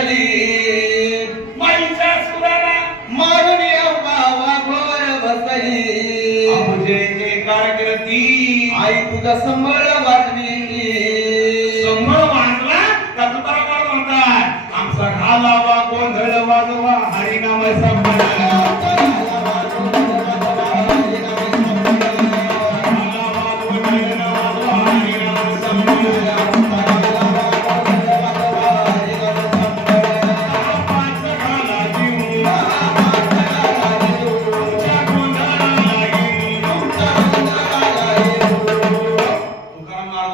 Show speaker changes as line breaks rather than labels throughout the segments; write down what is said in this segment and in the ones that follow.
बसली माईच्या सुराला. मारून या बावा बसली. तुझे आई
तुझा संबळ
वाट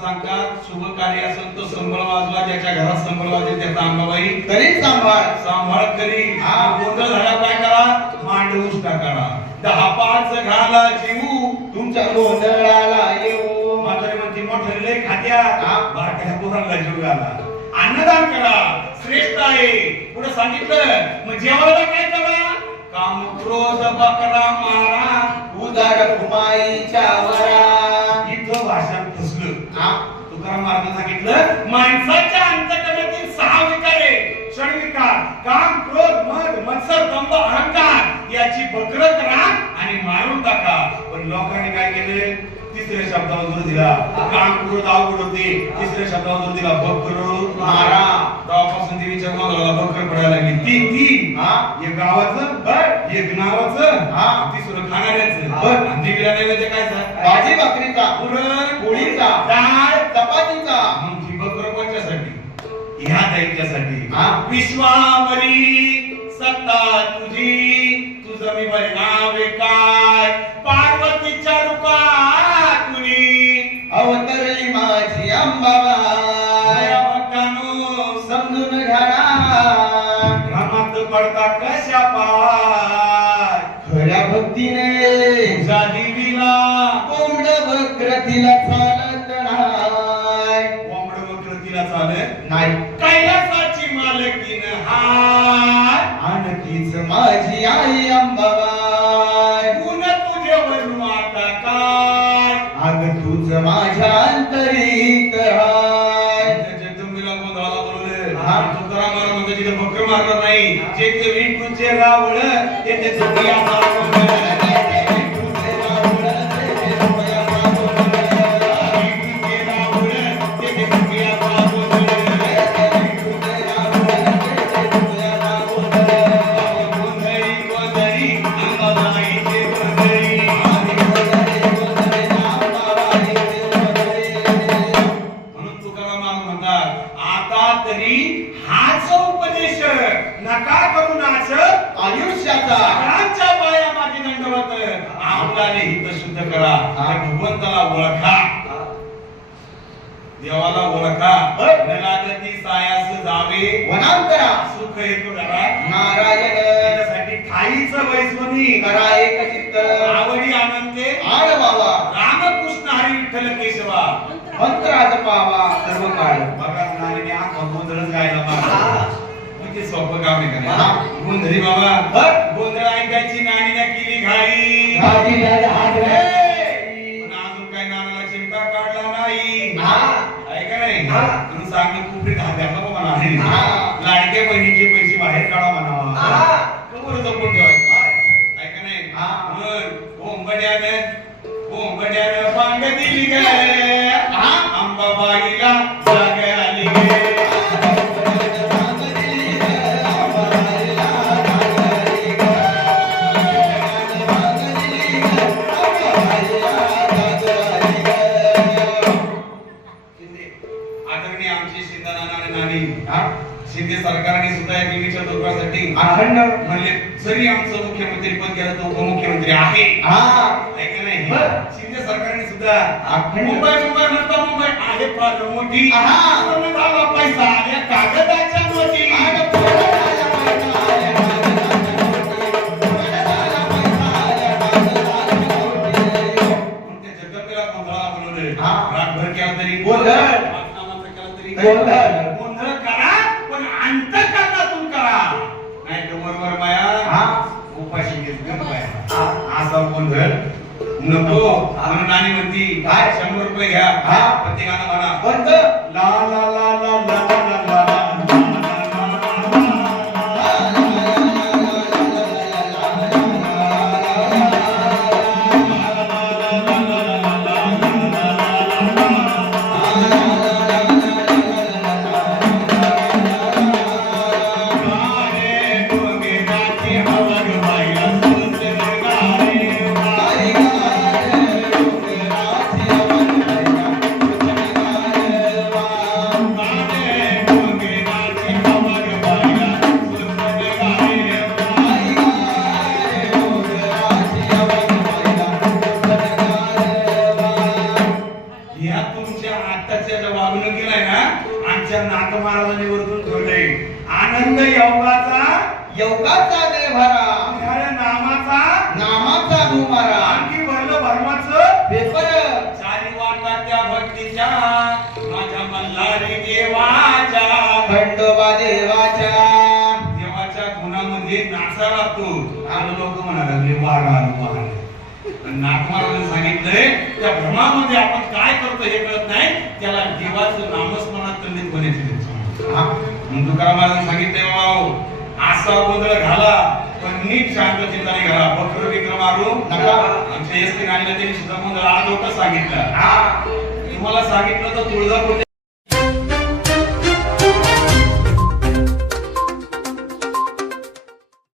सांगतात शुभ कार्य असेल तर संबळ वाजवा ज्याच्या घरात संबळ वाजेल त्याचा अंबाबाई
तरी सांभाळ.
सांभाळ करी.
हा.
गोंधळ झाला काय करा? मांडवूस टाकाळा दहा पाच घाला जीवू.
तुमच्या गोंधळाला येऊ.
म्हातारी म्हणते मोठे लय खात्यात पोरांना जीव घाला. अन्नदान करा. श्रेष्ठ आहे. पुढे सांगितलं मग जेवायला काय करा? काम क्रोध बकरा मारा.
उदार घुमाईच्या वरा
महाराजांनी सांगितलं माणसाच्या अंतकरणातील सहा विकार आहे षड विकार काम क्रोध मद मत्सर दंभ अहंकार याची बकर करा आणि मारून टाका. पण लोकांनी काय केले? तिसऱ्या शब्दावर जोर दिला. काम क्रोध अवघड होते. तिसऱ्या शब्दावर जोर दिला बकर
मारा.
तेव्हापासून देवीच्या गोंधळाला बकर पडायला लागली. तीन तीन.
हा?
एक गावाचं बर. एक नावाचं.
हा.
तिसरं खाणाऱ्याचं.
बर.
देवीला नैवेद्य काय
भाजी भाकरीचा.
पुरण
पोळीचा.
डाळ प्रपंचा आमची व प्रपंचासाठी ह्या दैत्यासाठी विश्वावरी सत्ता तुझी. तुझं मी नाव
एका. माझी आई अंबाबाई
गुण तुझे वरून आता काय
अग तुझ माझ्या अंतरीत हाय
जगदंबेला गोंधळाला बोलवलं.
हा.
तुकाराम महाराज म्हणतात, तिथे बकर मारणार नाही जे ते विठूचे रावळ ते ते आपल्याला हित शुद्ध करा आणि भगवंताला ओळखा. देवाला ओळखा. न लागती सायास जावे.
वनांतरा.
सुख येतो घरात
नारायण.
त्याच्यासाठी ठाईच वैस्वनी
करा एक चित्त.
आवडी आनंदे.
आडवावा
रामकृष्ण हरी विठ्ठल केशवा.
मंत्रात पावा सर्व काळ
बघा नारीने गोंधळच गायला पाहिजे. किती सोपं काम आहे का. नाही? गोंधळी बाबा. गोंधळ ऐकायची नाणीने केली घाई
हात.
पण अजून काही नानाला चिमटा काढला नाही
हा.
ऐका नाही
हा.
म्हणून सांगली घात्या नको म्हणा
हा.
लाडके बहिणीचे पैसे बाहेर काढा म्हणावा शिंदे सरकारने सुद्धा या देवीच्या दुर्गासाठी
अखंड
म्हणले जरी आमचं मुख्यमंत्री पद गेलं तर उपमुख्यमंत्री आहे
हा.
शिंदे सरकारने सुद्धा
अखंड.
मुंबई मुंबई म्हणता मुंबई आहे फार मोठी
हा.
पैसा असा गोंधळ नको म्हणून नाणी म्हणती
काय?
शंभर रुपये घ्या
हा.
प्रत्येकानं म्हणा
बंद
ला ला ला ला ला ला ला पण नाथ महाराजांनी सांगितलंय त्या भ्रमामध्ये आपण काय करतो हे कळत नाही त्याला देवाचं नामस्मरणात तल्लीन बनायचे तुकाराम महाराजांनी सांगितलंय बाबा असा गोंधळ घाला पण नीट शांत चिंताने घाला बकर विक्रम मारू
नका.
आमच्या एस गाडीला त्यांनी सुद्धा गोंधळ आज लोक सांगितलं. तुम्हाला सांगितलं तर तुळजापूर